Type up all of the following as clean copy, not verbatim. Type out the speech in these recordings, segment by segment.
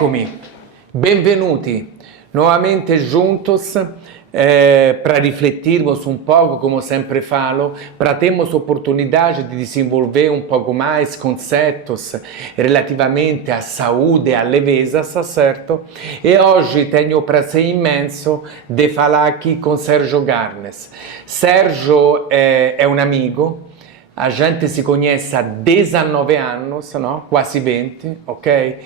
Eccomi, benvenuti nuovamente juntos para refletirmos um pouco, como sempre falo, para termos oportunidade de desenvolver um pouco mais conceitos relativamente à saúde e à leveza, certo? E hoje tenho o prazer imenso de falar aqui com Sérgio Garnes. Sérgio é um amigo. A gente se conhece há 19 anos, no? Quase 20, ok?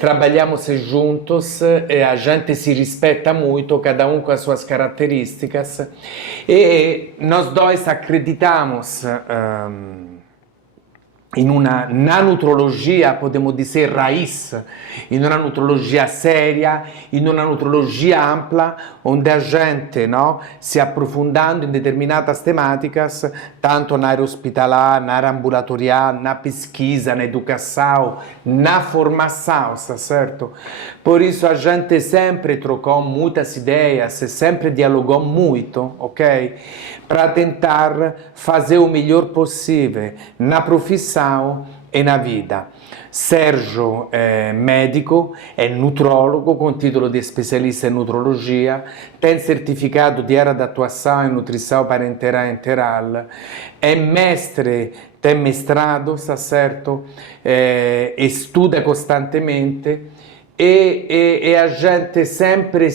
Trabalhamos juntos e a gente se respeita muito, cada um com as suas características. E nós dois acreditamos na nutrologia, podemos dizer, raiz, in una nutrologia seria, in una nutrologia ampla, onde a gente, no, se aprofundando em determinadas temáticas, tanto na área hospitalar, na área ambulatorial, na pesquisa, na educação, na formação, certo? Por isso a gente sempre trocou muitas ideias, sempre dialogou muito, ok? Para tentar fazer o melhor possível na profissão e na vida. Sérgio é médico, é nutrólogo com título de especialista em nutrologia, tem certificado de área de atuação em nutrição parenteral e enteral, é mestre, tem mestrado, está certo, estuda costantemente e a gente sempre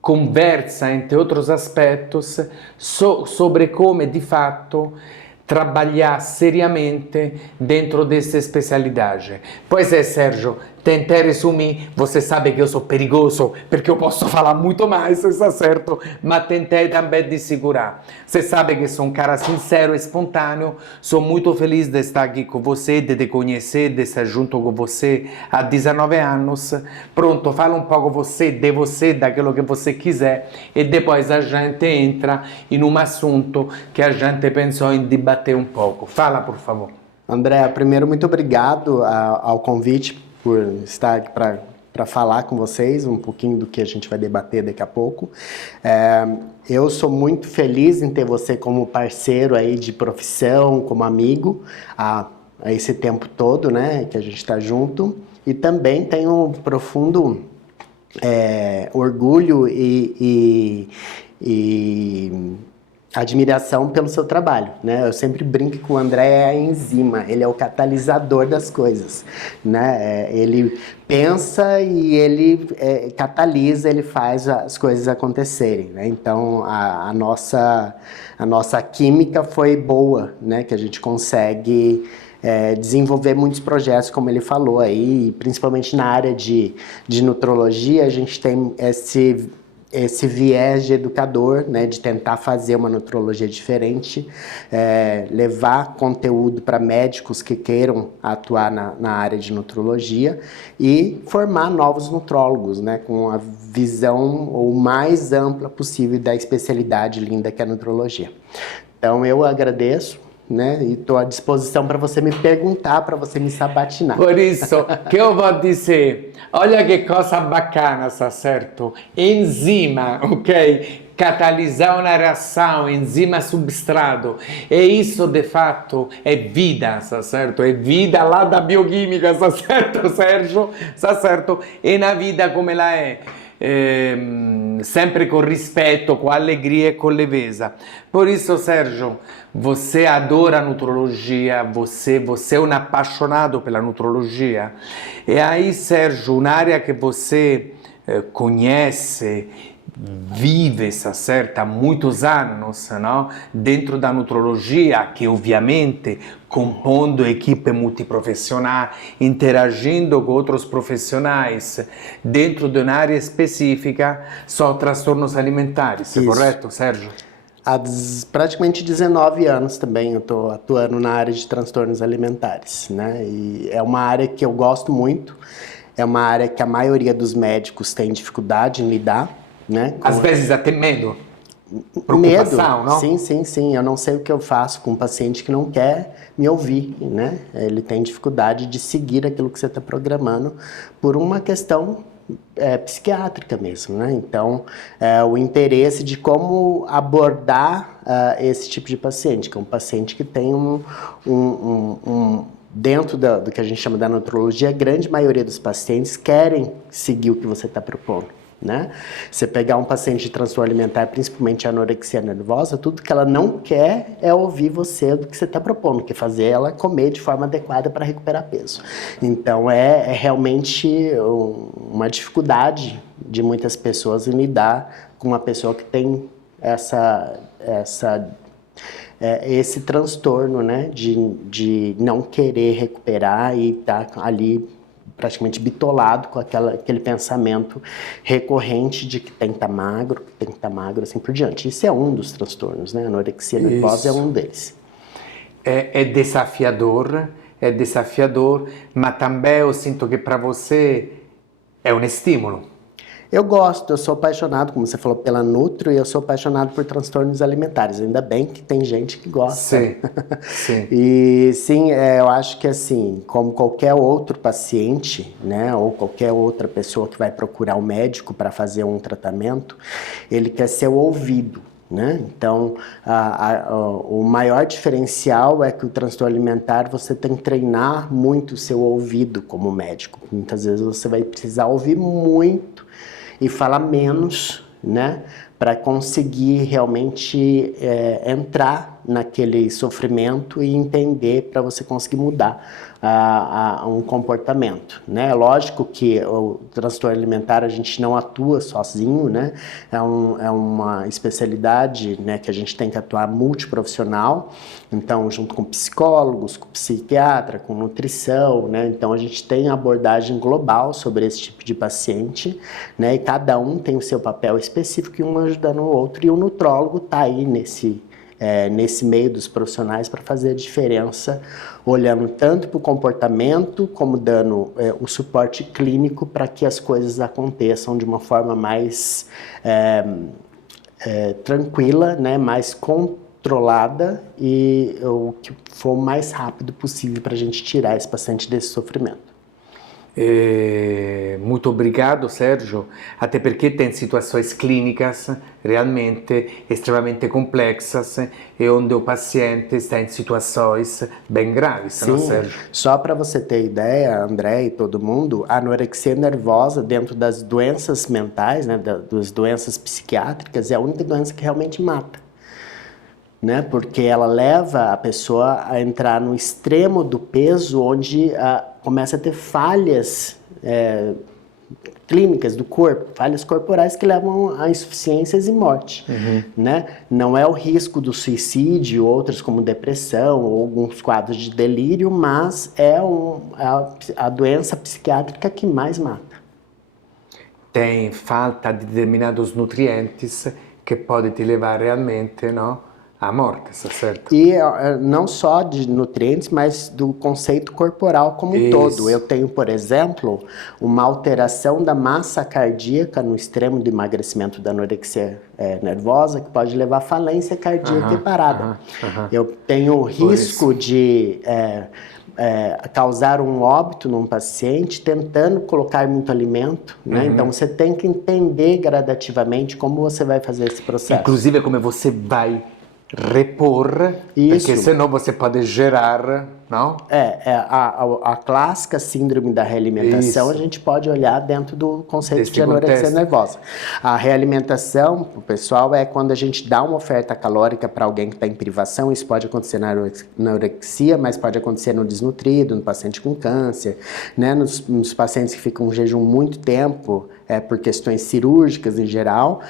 conversa, entre outros aspectos, sobre como, de fato, trabalhar seriamente dentro dessa especialidade. Pois é, Sérgio, tentei resumir, você sabe que eu sou perigoso, porque eu posso falar muito mais, está certo? Mas tentei também de segurar. Você sabe que sou um cara sincero e espontâneo, sou muito feliz de estar aqui com você, de te conhecer, de estar junto com você há 19 anos. Pronto, fala um pouco você, daquilo que você quiser, e depois a gente entra em um assunto que a gente pensou em debater um pouco. Fala, por favor. André, primeiro, muito obrigado ao convite por estar aqui para falar com vocês um pouquinho do que a gente vai debater daqui a pouco. Eu sou muito feliz em ter você como parceiro aí de profissão, como amigo, a esse tempo todo, né, que a gente está junto. E também tenho um profundo orgulho e admiração pelo seu trabalho, né? Eu sempre brinco que o André é a enzima, ele é o catalisador das coisas, né? Ele pensa e ele catalisa, ele faz as coisas acontecerem, né? Então a nossa química foi boa, né? Que a gente consegue desenvolver muitos projetos, como ele falou aí, principalmente na área de nutrologia, a gente tem esse viés de educador, né, de tentar fazer uma nutrologia diferente, levar conteúdo para médicos que queiram atuar na área de nutrologia e formar novos nutrólogos, né, com a visão o mais ampla possível da especialidade linda que é a nutrologia. Então eu agradeço, né? E estou à disposição para você me perguntar, para você me sabatinar. Por isso que eu vou dizer, olha que coisa bacana, tá certo? Enzima, ok? Catalisar uma reação, enzima substrato. E isso, de fato, é vida, tá certo? É vida lá da bioquímica, tá certo, Sérgio? Tá certo? E na vida como ela é. Sempre com respeito, com alegria e com leveza. Por isso, Sérgio, você adora a nutrologia, você é um apaixonado pela nutrologia. E aí, Sérgio, un'area che você conhece, vive, certo, há muitos anos, no? Dentro da nutrologia, que ovviamente compondo equipe multiprofissional, interagindo com outros profissionais dentro de uma área específica, são transtornos alimentares, é correto, Sérgio? Há praticamente 19 anos também eu estou atuando na área de transtornos alimentares, né? E é uma área que eu gosto muito, é uma área que a maioria dos médicos tem dificuldade em lidar, né? Às vezes até medo, preocupação, não? Sim. Eu não sei o que eu faço com um paciente que não quer me ouvir, né? Ele tem dificuldade de seguir aquilo que você está programando por uma questão psiquiátrica mesmo, né? Então, o interesse de como abordar esse tipo de paciente, que é um paciente que tem dentro do que a gente chama da nutrologia, a grande maioria dos pacientes querem seguir o que você está propondo, né? Você pegar um paciente de transtorno alimentar, principalmente anorexia nervosa, tudo que ela não quer é ouvir você do que você está propondo, que é fazer ela comer de forma adequada para recuperar peso. Então é realmente uma dificuldade de muitas pessoas em lidar com uma pessoa que tem esse transtorno, né, de não querer recuperar e estar ali praticamente bitolado com aquele pensamento recorrente de que tem que estar magro, assim por diante. Isso é um dos transtornos, né? A anorexia nervosa é um deles. É desafiador, mas também eu sinto que para você é um estímulo. Eu sou apaixonado, como você falou, pela Nutro, e eu sou apaixonado por transtornos alimentares. Ainda bem que tem gente que gosta. Sim, sim. E sim, eu acho que assim, como qualquer outro paciente, né, ou qualquer outra pessoa que vai procurar um médico para fazer um tratamento, ele quer ser ouvido, né? Então, o maior diferencial é que o transtorno alimentar você tem que treinar muito o seu ouvido como médico. Muitas vezes você vai precisar ouvir muito e falar menos, né, para conseguir realmente entrar naquele sofrimento e entender para você conseguir mudar um comportamento, né? Lógico que o transtorno alimentar a gente não atua sozinho, né? É uma especialidade, né, que a gente tem que atuar multiprofissional, então junto com psicólogos, com psiquiatra, com nutrição, né? Então a gente tem abordagem global sobre esse tipo de paciente, né? E cada um tem o seu papel específico e um ajudando o outro, e o nutrólogo está aí nesse meio dos profissionais para fazer a diferença, olhando tanto para o comportamento, como dando o suporte clínico para que as coisas aconteçam de uma forma mais tranquila, né, mais controlada e o que for o mais rápido possível para a gente tirar esse paciente desse sofrimento. Muito obrigado, Sérgio, até porque tem situações clínicas realmente extremamente complexas e onde o paciente está em situações bem graves, Sim, não, Sérgio? só para você ter ideia, André e todo mundo, a anorexia nervosa dentro das doenças mentais, né, das doenças psiquiátricas, é a única doença que realmente mata. Né? Porque ela leva a pessoa a entrar no extremo do peso, onde começa a ter falhas clínicas do corpo, falhas corporais que levam a insuficiências e morte. Né? Não é o risco do suicídio, outras como depressão ou alguns quadros de delírio, mas é a doença psiquiátrica que mais mata. Tem falta de determinados nutrientes que pode te levar realmente, não, à morte, certo? E não só de nutrientes, mas do conceito corporal como um todo. Eu tenho, por exemplo, uma alteração da massa cardíaca no extremo do emagrecimento da anorexia nervosa, que pode levar à falência cardíaca e parada. Eu tenho risco de causar um óbito num paciente tentando colocar muito alimento, né? Então você tem que entender gradativamente como você vai fazer esse processo. Inclusive como você vai repor, Isso. porque senão você pode gerar, não? A clássica síndrome da realimentação, Isso. a gente pode olhar dentro do conceito Desse de anorexia contexto. nervosa. A realimentação, o pessoal, é quando a gente dá uma oferta calórica para alguém que está em privação. Isso pode acontecer na anorexia, mas pode acontecer no desnutrido, no paciente com câncer, né? Nos pacientes que ficam em jejum muito tempo, por questões cirúrgicas em geral,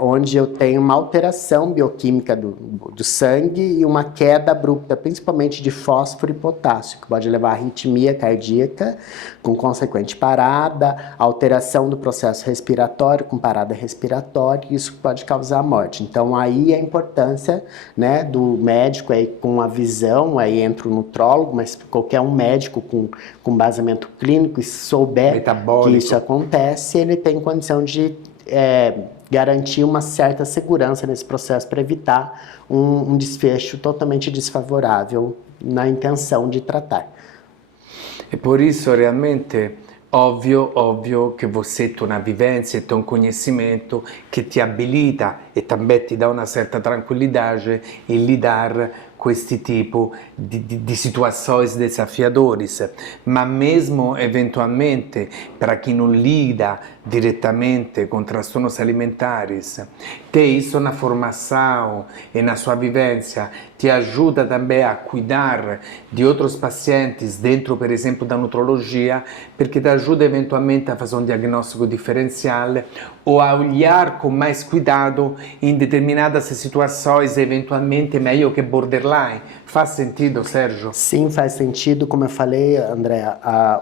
onde eu tenho uma alteração bioquímica do sangue e uma queda abrupta, principalmente de fósforo e potássio, que pode levar a arritmia cardíaca, com consequente parada, alteração do processo respiratório, com parada respiratória, e isso pode causar a morte. Então, aí a importância, né, do médico aí, com a visão, aí entra o nutrólogo, mas qualquer um médico com embasamento clínico, e se souber metabólico, que isso acontece, ele tem condição de garantir uma certa segurança nesse processo para evitar um desfecho totalmente desfavorável na intenção de tratar. E por isso realmente ovvio che você tem uma vivência, tem um conhecimento que te habilita e também te dá uma certa tranquilidade em lidar questo tipo di situazioni desafiadoras, ma mesmo eventualmente para chi non lida diretamente com trastornos alimentares, ter isso na formação e na sua vivência te ajuda também a cuidar de outros pacientes dentro, por exemplo, da nutrologia, porque te ajuda eventualmente a fazer um diagnóstico diferencial ou a olhar com mais cuidado em determinadas situações, eventualmente meio que borderline. Faz sentido, Sérgio? Sim, faz sentido. Como eu falei, André,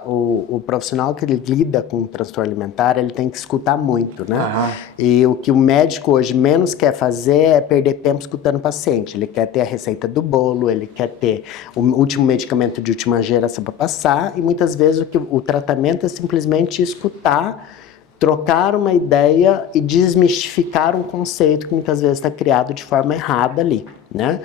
o profissional que lida com transtorno alimentar, ele tem que escutar muito, né? Aham. E o que o médico hoje menos quer fazer é perder tempo escutando o paciente. Ele quer ter a receita do bolo, ele quer ter o último medicamento de última geração para passar, e muitas vezes o tratamento é simplesmente escutar, trocar uma ideia e desmistificar um conceito que muitas vezes está criado de forma errada ali, né?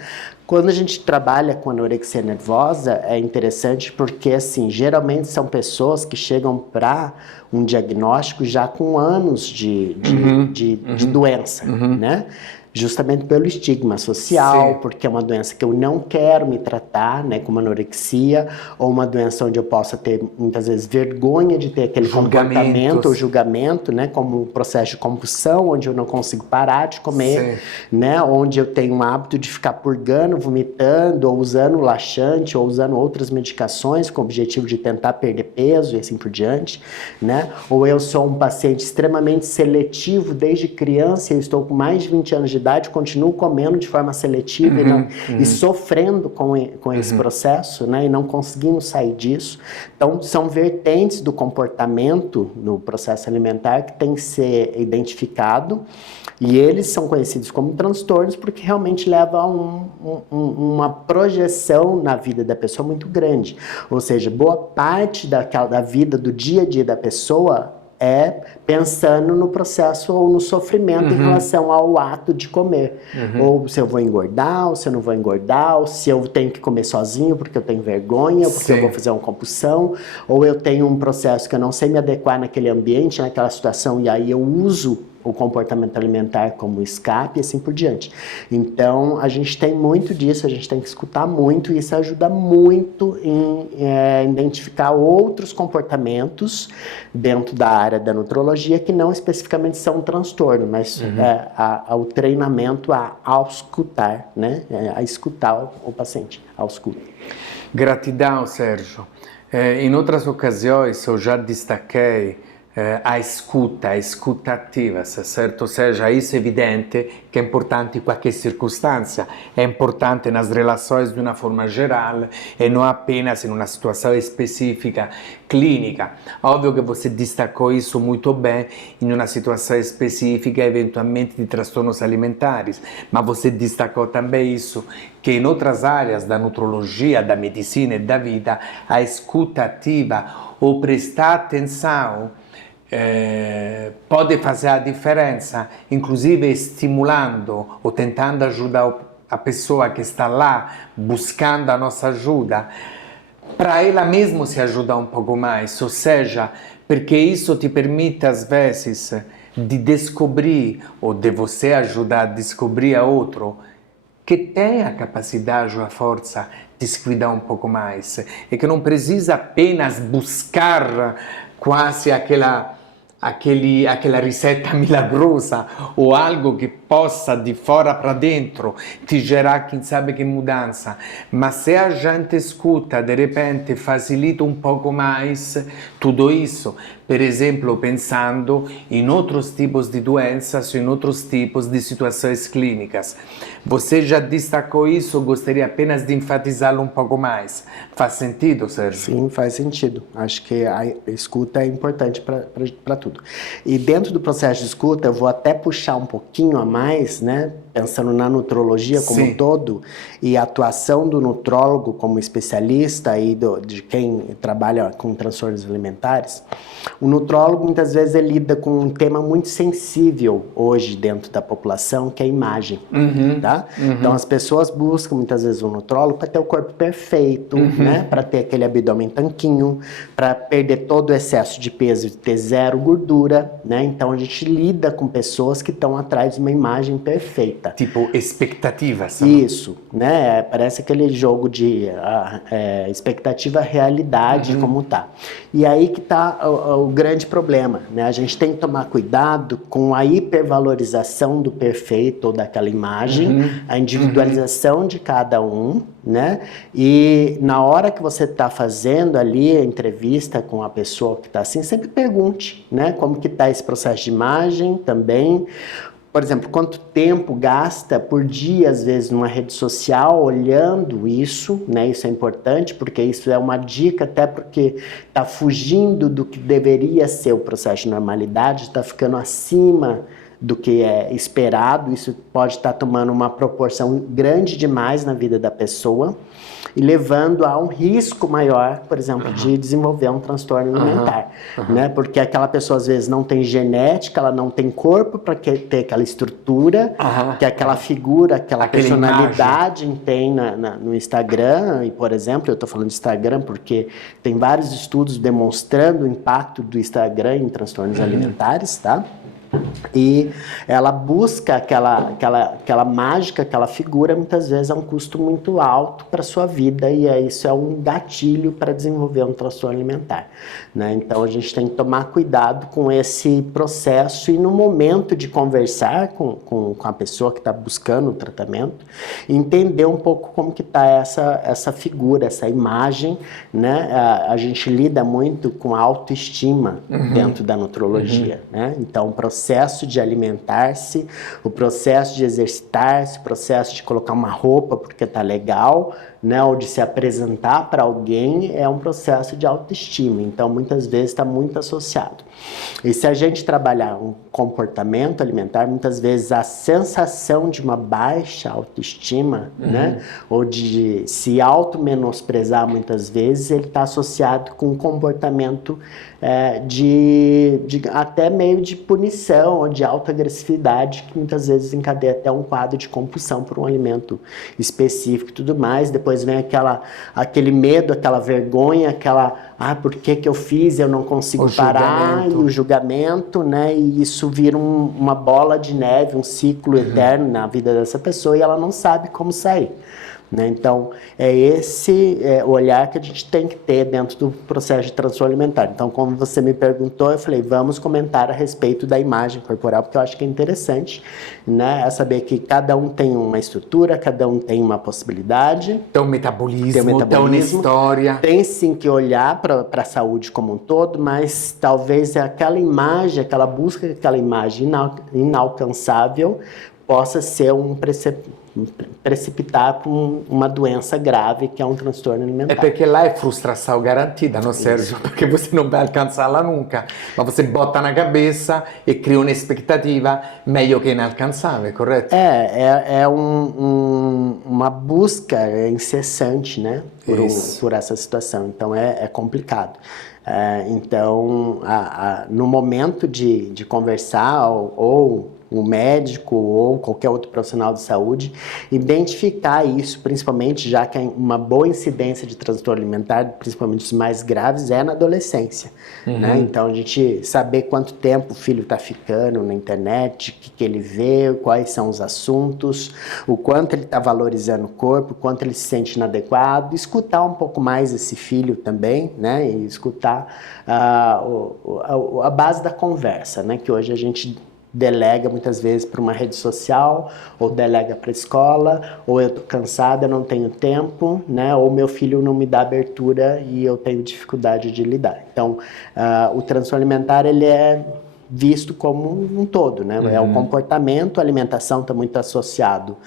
Quando a gente trabalha com anorexia nervosa, é interessante porque, assim, geralmente são pessoas que chegam para um diagnóstico já com anos de doença, né? Justamente pelo estigma social, Sim. porque é uma doença que eu não quero me tratar, né, como anorexia, ou uma doença onde eu possa ter, muitas vezes, vergonha de ter aquele comportamento ou julgamento, né, como um processo de compulsão, onde eu não consigo parar de comer, né, onde eu tenho um hábito de ficar purgando, vomitando, ou usando laxante, ou usando outras medicações com o objetivo de tentar perder peso e assim por diante, né, ou eu sou um paciente extremamente seletivo desde criança, eu estou com mais de 20 anos de idade, continuo comendo de forma seletiva e sofrendo com esse processo, né, e não conseguindo sair disso. Então, são vertentes do comportamento no processo alimentar que tem que ser identificado, e eles são conhecidos como transtornos porque realmente leva a uma projeção na vida da pessoa muito grande. Ou seja, boa parte da vida, do dia a dia da pessoa é pensando no processo ou no sofrimento em relação ao ato de comer. Ou se eu vou engordar, ou se eu não vou engordar, ou se eu tenho que comer sozinho porque eu tenho vergonha, ou porque eu vou fazer uma compulsão, ou eu tenho um processo que eu não sei me adequar naquele ambiente, naquela situação, e aí eu uso o comportamento alimentar como escape e assim por diante. Então, a gente tem muito disso, a gente tem que escutar muito, e isso ajuda muito em identificar outros comportamentos dentro da área da nutrologia que não especificamente são um transtorno, mas o treinamento a auscultar, né? A escutar o paciente, ausculta. Gratidão, Sérgio. Em outras ocasiões eu já destaquei a escuta ativa, certo? Ou seja, isso é evidente que é importante em qualquer circunstância, é importante nas relações de uma forma geral e não apenas em uma situação específica clínica. Óbvio que você destacou isso muito bem em uma situação específica, eventualmente de transtornos alimentares, mas você destacou também isso, que em outras áreas da nutrologia, da medicina e da vida, a escuta ativa ou prestar atenção pode fazer a diferença, inclusive estimulando ou tentando ajudar a pessoa que está lá buscando a nossa ajuda, para ela mesma se ajudar um pouco mais, ou seja, porque isso te permite às vezes de descobrir ou de você ajudar a descobrir a outro que tem a capacidade ou a força de se cuidar um pouco mais e que não precisa apenas buscar quase aquela ricetta milagrosa ou algo que possa de fora para dentro te gerar quem sabe que mudança, mas se a gente escuta, de repente facilita um pouco mais tudo isso, por exemplo, pensando em outros tipos de doenças, em outros tipos de situações clínicas. Você já destacou isso, gostaria apenas de enfatizá-lo um pouco mais. Faz sentido, Sérgio? Sim, faz sentido. Acho que a escuta é importante para tudo. E dentro do processo de escuta, eu vou até puxar um pouquinho a mais, né? Pensando na nutrologia como um todo, e a atuação do nutrólogo como especialista e de quem trabalha com transtornos alimentares. O nutrólogo, muitas vezes, ele lida com um tema muito sensível hoje dentro da população, que é a imagem, tá? Então, as pessoas buscam, muitas vezes, um nutrólogo para ter o corpo perfeito, né? Para ter aquele abdômen tanquinho, para perder todo o excesso de peso e ter zero gordura, né? Então, a gente lida com pessoas que estão atrás de uma imagem perfeita. alimenta. Tipo expectativa, sabe? Isso, né? Parece aquele jogo de expectativa, realidade, como tá. E aí que tá o grande problema, né? A gente tem que tomar cuidado com a hipervalorização do perfeito ou daquela imagem, a individualização de cada um, né? E na hora que você está fazendo ali a entrevista com a pessoa que está assim, sempre pergunte, né? Como que está esse processo de imagem também. Por exemplo, quanto tempo gasta por dia, às vezes, numa rede social, olhando isso, né? Isso é importante, porque isso é uma dica, até porque está fugindo do que deveria ser o processo de normalidade, está ficando acima do que é esperado, isso pode estar tomando uma proporção grande demais na vida da pessoa e levando a um risco maior, por exemplo, de desenvolver um transtorno alimentar, né? Porque aquela pessoa às vezes não tem genética, ela não tem corpo para ter aquela estrutura, que aquela figura, aquela personalidade tem no Instagram, e por exemplo, eu estou falando de Instagram porque tem vários estudos demonstrando o impacto do Instagram em transtornos alimentares, tá? E ela busca aquela mágica, aquela figura, muitas vezes a um custo muito alto para a sua vida, e isso é um gatilho para desenvolver um transtorno alimentar, né? Então a gente tem que tomar cuidado com esse processo e no momento de conversar com a pessoa que está buscando o tratamento, entender um pouco como que está essa figura, essa imagem, né? A gente lida muito com a autoestima dentro da nutrologia, né? Então o processo de alimentar-se, o processo de exercitar-se, o processo de colocar uma roupa porque está legal, né, ou de se apresentar para alguém, é um processo de autoestima. Então, muitas vezes está muito associado. E se a gente trabalhar um comportamento alimentar, muitas vezes a sensação de uma baixa autoestima, né, ou de se auto-menosprezar muitas vezes, ele está associado com um comportamento de até meio de punição ou de autoagressividade, que muitas vezes encadeia até um quadro de compulsão por um alimento específico e tudo mais. Depois vem aquele medo, aquela vergonha, por que eu fiz, eu não consigo parar, e o julgamento, né? E isso vira uma bola de neve, um ciclo eterno na vida dessa pessoa, e ela não sabe como sair, né? Então, é esse olhar que a gente tem que ter dentro do processo de transtorno alimentar. Então, como você me perguntou, eu falei, vamos comentar a respeito da imagem corporal, porque eu acho que é interessante, né? É saber que cada um tem uma estrutura, cada um tem uma possibilidade. Tem um metabolismo, tem uma história. Tem sim que olhar para a saúde como um todo, mas talvez aquela imagem, aquela busca daquela imagem inalcançável possa ser precipitar para uma doença grave que é um transtorno alimentar. É porque lá é frustração garantida, não, Sérgio? Porque você não vai alcançá-la nunca, mas você bota na cabeça e cria uma expectativa meio que inalcançável, correto? É uma busca incessante, né, por essa situação, então é complicado. Então, no momento de conversar ou um médico ou qualquer outro profissional de saúde, identificar isso, principalmente já que uma boa incidência de transtorno alimentar, principalmente os mais graves, é na adolescência, né? Então, a gente saber quanto tempo o filho está ficando na internet, o que ele vê, quais são os assuntos, o quanto ele está valorizando o corpo, o quanto ele se sente inadequado, escutar um pouco mais esse filho também, né? E escutar a base da conversa, né? Que hoje a gente delega muitas vezes para uma rede social, ou delega para a escola, ou eu estou cansada, eu não tenho tempo, né? Ou meu filho não me dá abertura e eu tenho dificuldade de lidar. Então, o transtorno alimentar, ele é visto como um todo, né? É o comportamento, a alimentação está muito associado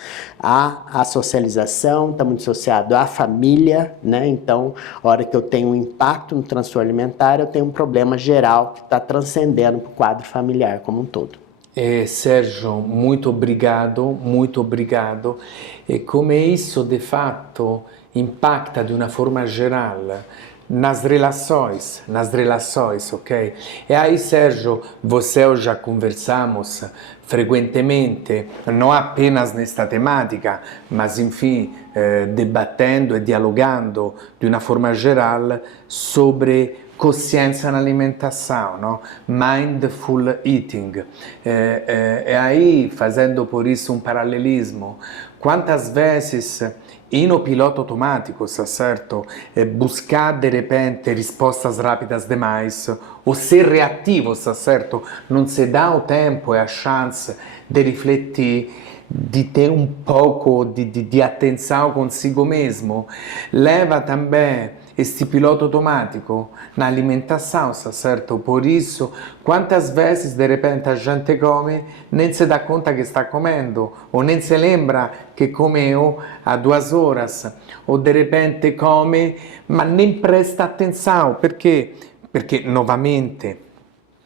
à socialização, está muito associado à família, né? Então, a hora que eu tenho um impacto no transtorno alimentar, eu tenho um problema geral que está transcendendo para o quadro familiar como um todo. Sérgio, muito obrigado, muito obrigado. E como isso, de fato, impacta de uma forma geral nas relações, ok? E aí, Sérgio, você e eu já conversamos frequentemente, não apenas nesta temática, mas, enfim, debatendo e dialogando de uma forma geral sobre consciência na alimentação, não? Mindful eating. E aí, fazendo por isso um paralelismo, quantas vezes no piloto automático, está certo? Buscar de repente rispostas rápidas demais, ou ser reativo, está certo? Não se dá o tempo e a chance de refletir, de ter um pouco de atenção consigo mesmo. Leva também este piloto automático na alimentação, está certo? Por isso, quantas vezes de repente a gente come, nem se dá conta que está comendo, ou nem se lembra que comeu há 2 horas, ou de repente come, ma nem presta atenção, perché? Perché novamente,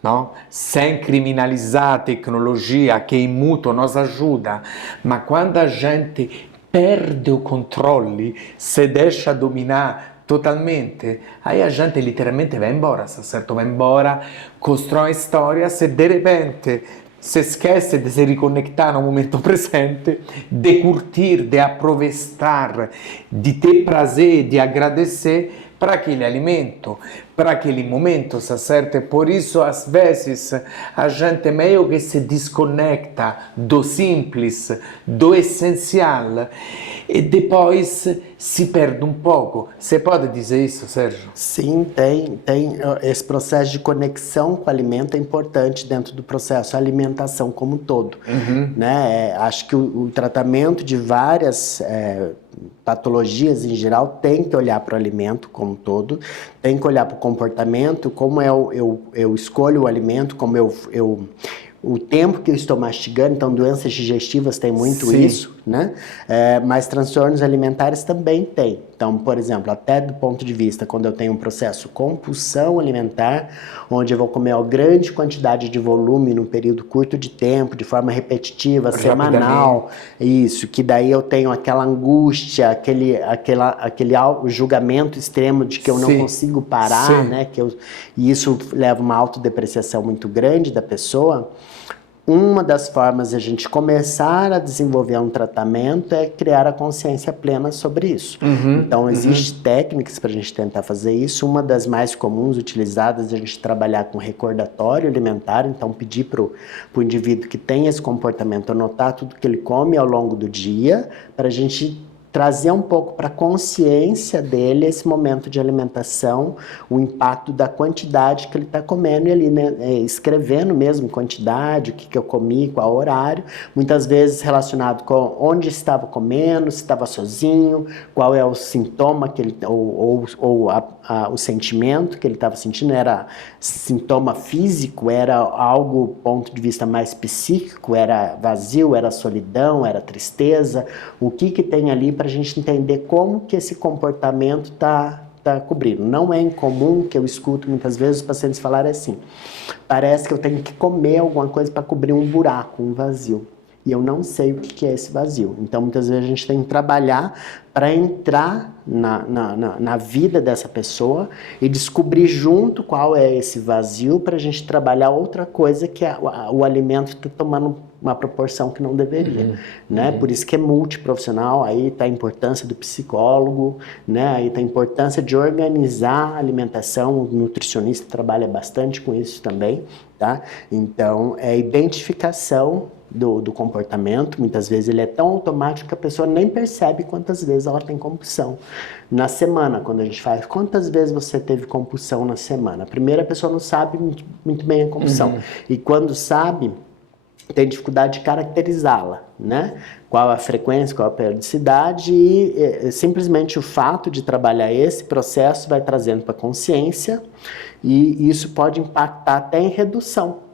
no? Sem criminalizar a tecnologia che in mutuo nos ajuda, ma quando a gente perde o controle, se deixa dominar totalmente, aí a gente literalmente vai embora, certo? Vai embora, constrói histórias e de repente se esquece de se reconectar no momento presente, de curtir, de aproveitar, de ter prazer, de agradecer para aquele alimento, para aquele momento, certo? E por isso, às vezes, a gente meio que se desconecta do simples, do essencial, e depois se perde um pouco. Você pode dizer isso, Sérgio? Sim, tem. Esse processo de conexão com o alimento é importante dentro do processo, a alimentação como um todo. Né? Acho que o tratamento de várias patologias em geral tem que olhar para o alimento como um todo, tem que olhar para o comportamento, como eu escolho o alimento, como o tempo que eu estou mastigando. Então doenças digestivas têm muito Sim. isso, né? Mas transtornos alimentares também tem. Então, por exemplo, até do ponto de vista, quando eu tenho um processo compulsão alimentar, onde eu vou comer uma grande quantidade de volume num período curto de tempo, de forma repetitiva, semanal, isso, que daí eu tenho aquela angústia, aquele julgamento extremo de que eu não consigo parar, né? E isso leva uma autodepreciação muito grande da pessoa. Uma das formas de a gente começar a desenvolver um tratamento é criar a consciência plena sobre isso. Então, existem técnicas para a gente tentar fazer isso. Uma das mais comuns utilizadas é a gente trabalhar com recordatório alimentar. Então, pedir para o indivíduo que tem esse comportamento anotar tudo que ele come ao longo do dia, para a gente trazer um pouco para a consciência dele esse momento de alimentação, o impacto da quantidade que ele está comendo e ali, né, escrevendo mesmo quantidade, o que eu comi, qual horário, muitas vezes relacionado com onde estava comendo, se estava sozinho, qual é o sintoma que ele, ou o sentimento que ele estava sentindo, era sintoma físico, era algo do ponto de vista mais psíquico, era vazio, era solidão, era tristeza, o que tem ali para a gente entender como que esse comportamento está cobrindo. Não é incomum que eu escuto muitas vezes os pacientes falarem assim, parece que eu tenho que comer alguma coisa para cobrir um buraco, um vazio. E eu não sei o que é esse vazio. Então, muitas vezes a gente tem que trabalhar para entrar na vida dessa pessoa e descobrir junto qual é esse vazio para a gente trabalhar outra coisa que o alimento está tomando uma proporção que não deveria, né? Por isso que é multiprofissional, aí está a importância do psicólogo, né? Aí está a importância de organizar a alimentação, o nutricionista trabalha bastante com isso também, tá? Então, é a identificação do comportamento, muitas vezes ele é tão automático que a pessoa nem percebe quantas vezes ela tem compulsão. Na semana, quando a gente faz, quantas vezes você teve compulsão na semana? A primeira pessoa não sabe muito bem a compulsão, e quando sabe, tem dificuldade de caracterizá-la, né? Qual a frequência, qual a periodicidade, e simplesmente o fato de trabalhar esse processo vai trazendo para a consciência, e isso pode impactar até em redução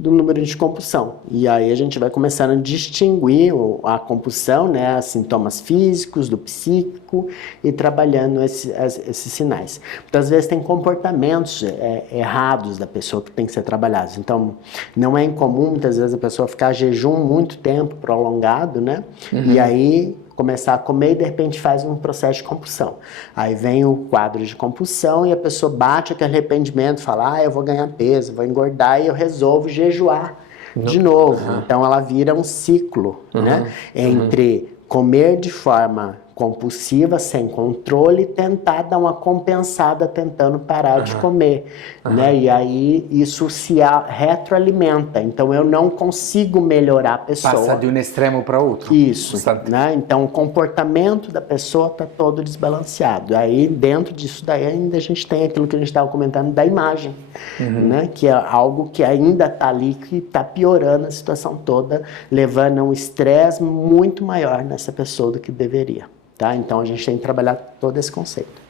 do número de compulsão. E aí a gente vai começando a distinguir a compulsão, né, os sintomas físicos, do psíquico, e trabalhando esses sinais. Muitas vezes tem comportamentos errados da pessoa que tem que ser trabalhados. Então, não é incomum, muitas vezes, a pessoa ficar jejum muito tempo, prolongado, né? E aí começar a comer e de repente faz um processo de compulsão. Aí vem o quadro de compulsão e a pessoa bate aquele arrependimento, fala, eu vou ganhar peso, vou engordar e eu resolvo jejuar de novo. Então ela vira um ciclo, né? Entre comer de forma compulsiva, sem controle, tentar dar uma compensada tentando parar de comer, né? E aí isso se retroalimenta. Então eu não consigo melhorar a pessoa. Passa de um extremo para outro. Isso, né? Então o comportamento da pessoa está todo desbalanceado. Aí dentro disso daí ainda a gente tem aquilo que a gente estava comentando da imagem, né? Que é algo que ainda está ali, que está piorando a situação toda, levando a um estresse muito maior nessa pessoa do que deveria. Tá? Então a gente tem que trabalhar todo esse conceito.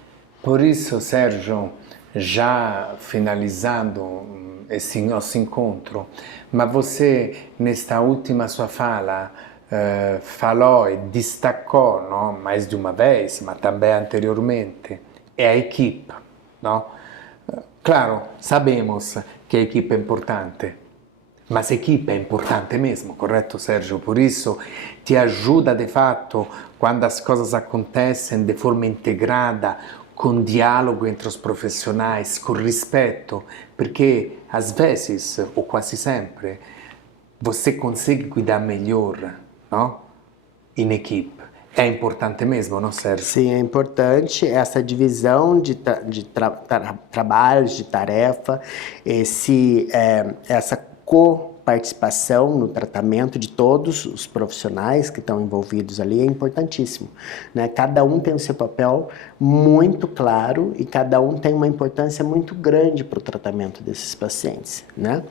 Por isso, Sérgio, já finalizando esse nosso encontro, mas você, nesta última sua fala, falou e destacou, não, mais de uma vez, mas também anteriormente, é a equipe. Não? Claro, sabemos que a equipe é importante, mas a equipe é importante mesmo, correto, Sérgio? Por isso, te ajuda de fato quando as coisas acontecem de forma integrada, com diálogo entre os profissionais, com respeito, porque às vezes, ou quase sempre, você consegue cuidar melhor, não? Em equipe. É importante mesmo, não, Sérgio? Sim, é importante essa divisão de trabalhos, de tarefa, essa coparticipação no tratamento de todos os profissionais que estão envolvidos ali é importantíssimo, né? Cada um tem o seu papel muito claro e cada um tem uma importância muito grande para o tratamento desses pacientes, né?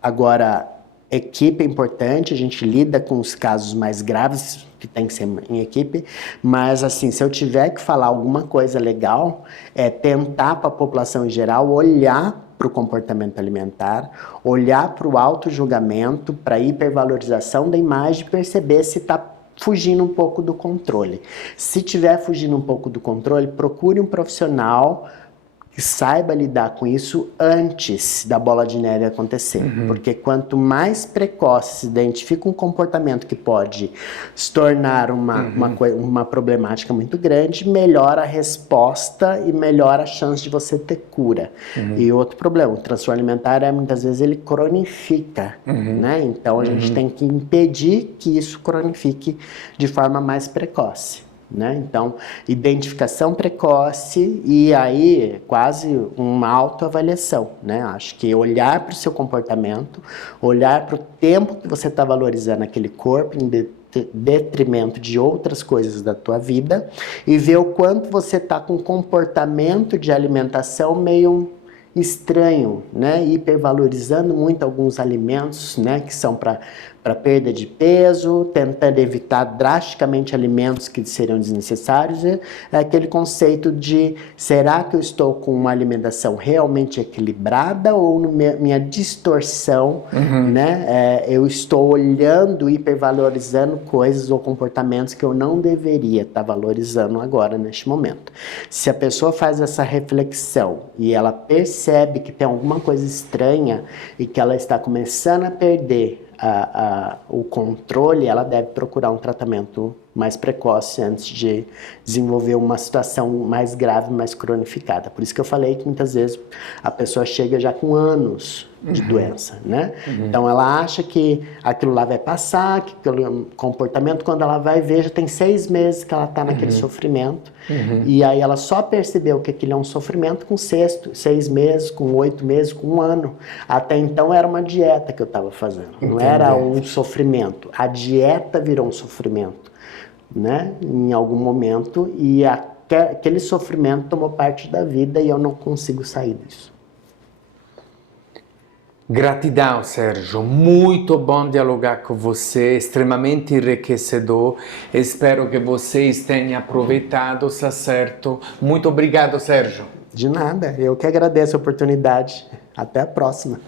Agora, equipe é importante, a gente lida com os casos mais graves, que tem que ser em equipe, mas assim, se eu tiver que falar alguma coisa legal, é tentar para a população em geral olhar para o comportamento alimentar, olhar para o auto-julgamento, para a hipervalorização da imagem e perceber se está fugindo um pouco do controle. Se estiver fugindo um pouco do controle, procure um profissional que saiba lidar com isso antes da bola de neve acontecer. Porque quanto mais precoce se identifica um comportamento que pode se tornar uma problemática muito grande, melhor a resposta e melhor a chance de você ter cura. E outro problema, o transtorno alimentar, muitas vezes ele cronifica, né? Então a gente tem que impedir que isso cronifique de forma mais precoce. Né? Então, identificação precoce e aí quase uma autoavaliação, né? Acho que olhar para o seu comportamento, olhar para o tempo que você está valorizando aquele corpo em detrimento de outras coisas da tua vida e ver o quanto você está com comportamento de alimentação meio estranho, né? Hipervalorizando muito alguns alimentos, né? Que são para perda de peso, tentando evitar drasticamente alimentos que seriam desnecessários. É aquele conceito de, será que eu estou com uma alimentação realmente equilibrada ou minha distorção, né? Eu estou olhando, hipervalorizando coisas ou comportamentos que eu não deveria estar valorizando agora, neste momento. Se a pessoa faz essa reflexão e ela percebe que tem alguma coisa estranha e que ela está começando a perder o controle, ela deve procurar um tratamento mais precoce antes de desenvolver uma situação mais grave, mais cronificada. Por isso que eu falei que muitas vezes a pessoa chega já com anos de doença, né? Então ela acha que aquilo lá vai passar, que aquele comportamento, quando ela vai ver, já tem 6 meses que ela está naquele sofrimento, e aí ela só percebeu que aquilo é um sofrimento com 6 meses, com 8 meses, com 1 ano. Até então era uma dieta que eu estava fazendo, não era um sofrimento. A dieta virou um sofrimento, né? Em algum momento, e aquele sofrimento tomou parte da vida e eu não consigo sair disso. Gratidão, Sérgio. Muito bom dialogar com você, extremamente enriquecedor. Espero que vocês tenham aproveitado, está certo? Muito obrigado, Sérgio. De nada, eu que agradeço a oportunidade. Até a próxima.